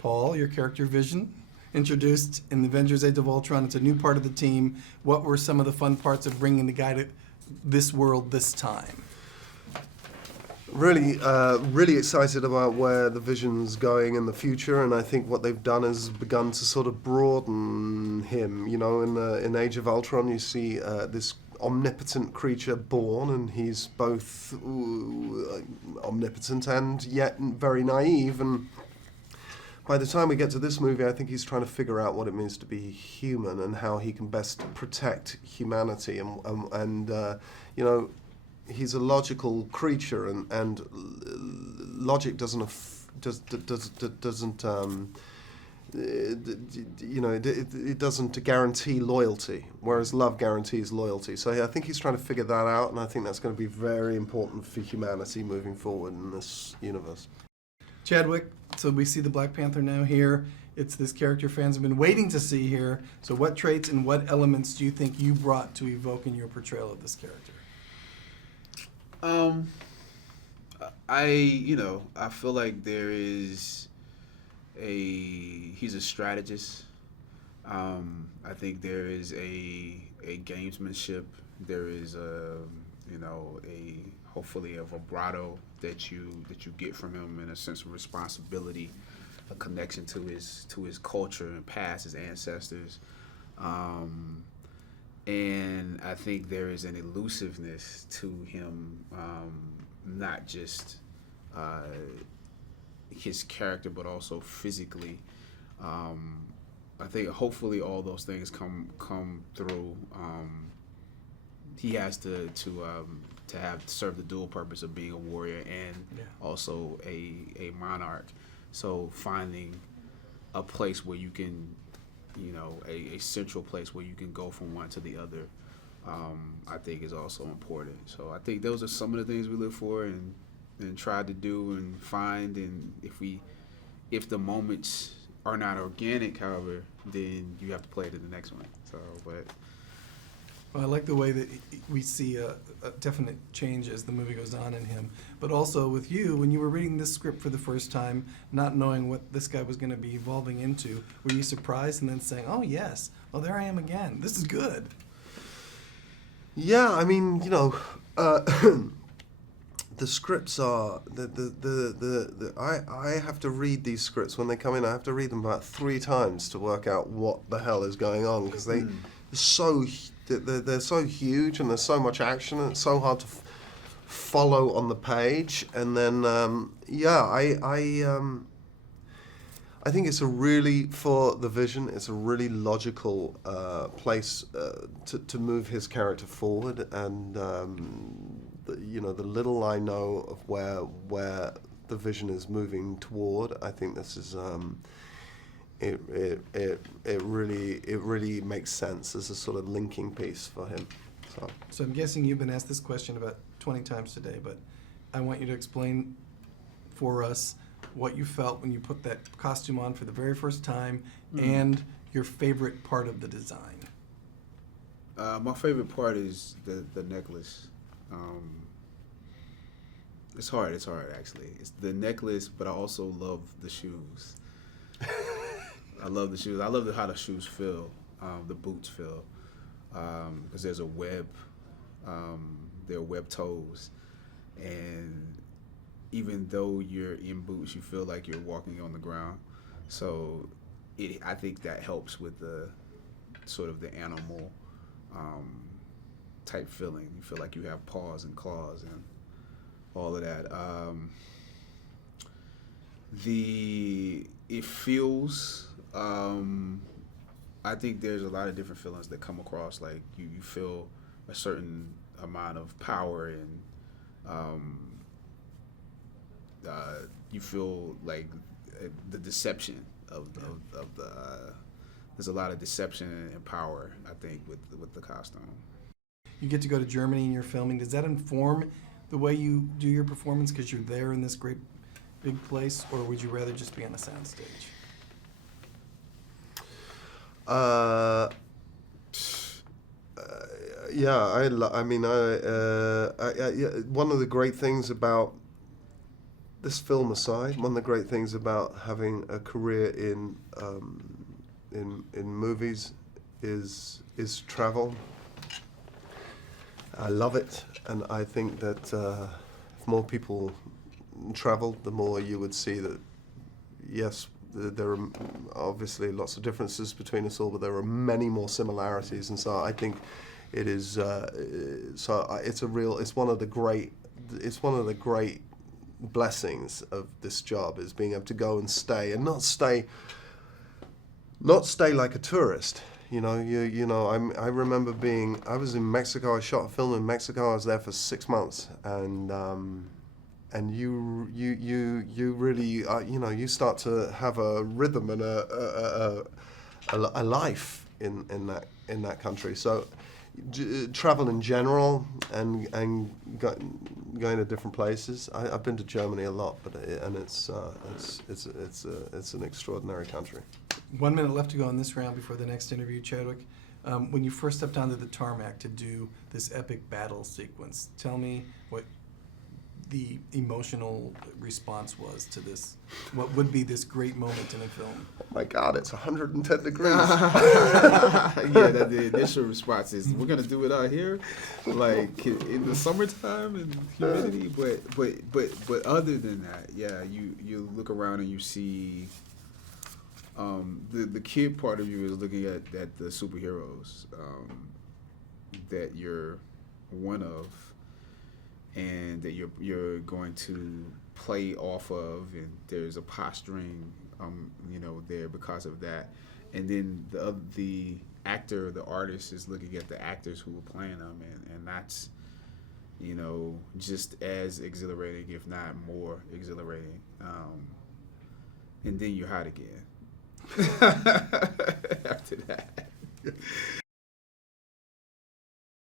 Paul, your character Vision, introduced in the Avengers Age of Ultron. It's a new part of the team. What were some of the fun parts of bringing the guy to this world this time? Really excited about where the Vision's going in the future, and I think what they've done is begun to sort of broaden him. You know, in Age of Ultron, you see this omnipotent creature born, and he's both omnipotent and yet very naive. And by the time we get to this movie, I think he's trying to figure out what it means to be human and how he can best protect humanity. And you know, he's a logical creature, and logic doesn't it doesn't guarantee loyalty, whereas love guarantees loyalty. So I think he's trying to figure that out, and I think that's going to be very important for humanity moving forward in this universe. Chadwick, so we see the Black Panther now here. It's this character fans have been waiting to see here. So what traits and what elements do you think you brought to evoke in your portrayal of this character? I feel like he's a strategist. I think there is a gamesmanship. There is hopefully a vibrato that you get from him, and a sense of responsibility, a connection to his culture and past, his ancestors. And I think there is an elusiveness to him, not just his character, but also physically. I think hopefully all those things come through. He has to serve the dual purpose of being a warrior and also a monarch. So finding a place where you can, a central place where you can go from one to the other, I think is also important. So I think those are some of the things we look for and try to do and find. And if the moments are not organic, however, then you have to play to the next one. So, but. Well, I like the way that we see a definite change as the movie goes on in him. But also with you, when you were reading this script for the first time, not knowing what this guy was going to be evolving into, were you surprised and then saying, oh, yes, well, there I am again. This is good. Yeah, I mean, the scripts are, I have to read these scripts when they come in. I have to read them about 3 times to work out what the hell is going on, because they're so huge and there's so much action and it's so hard to follow on the page. And then I think it's for the Vision, it's a really logical place to move his character forward. And the little I know of where the Vision is moving toward, I think this is it really makes sense as a sort of linking piece for him. So I'm guessing you've been asked this question about 20 times today, but I want you to explain for us what you felt when you put that costume on for the very first time, and your favorite part of the design. My favorite part is the necklace. It's hard actually. It's the necklace, but I also love the shoes. I love the shoes. I love how the shoes feel, the boots feel, because there's a web. They're web toes, and even though you're in boots, you feel like you're walking on the ground. So I think that helps with the sort of the animal type feeling. You feel like you have paws and claws and all of that. It feels. I think there's a lot of different feelings that come across. Like you feel a certain amount of power, and you feel like the deception of the. There's a lot of deception and power, I think, with the costume. You get to go to Germany in your filming. Does that inform the way you do your performance because you're there in this great big place, or would you rather just be on a soundstage? One of the great things about this film aside, one of the great things about having a career in movies is travel. I love it, and I think that if more people traveled, the more you would see that, yes, there are obviously lots of differences between us all, but there are many more similarities, and so I think it is. It's one of the great blessings of this job, is being able to go and stay, and not stay like a tourist. I remember I was in Mexico. I shot a film in Mexico. I was there for 6 months, and you really you start to have a rhythm and a life in that country. So travel in general and going to different places. I've been to Germany a lot, but it's an extraordinary country. 1 minute left to go in this round before the next interview, Chadwick. When you first stepped onto the tarmac to do this epic battle sequence, tell me what the emotional response was to this. What would be this great moment in a film? Oh my God, it's 110 degrees. The initial response is, we're gonna do it out here, like in the summertime and humidity. But other than that, yeah, you look around and you see. The kid part of you is looking at the superheroes that you're one of, and that you're going to play off of, and there's a posturing there because of that, and then the actor, the artist, is looking at the actors who are playing them, and that's just as exhilarating, if not more exhilarating, and then you're hot again.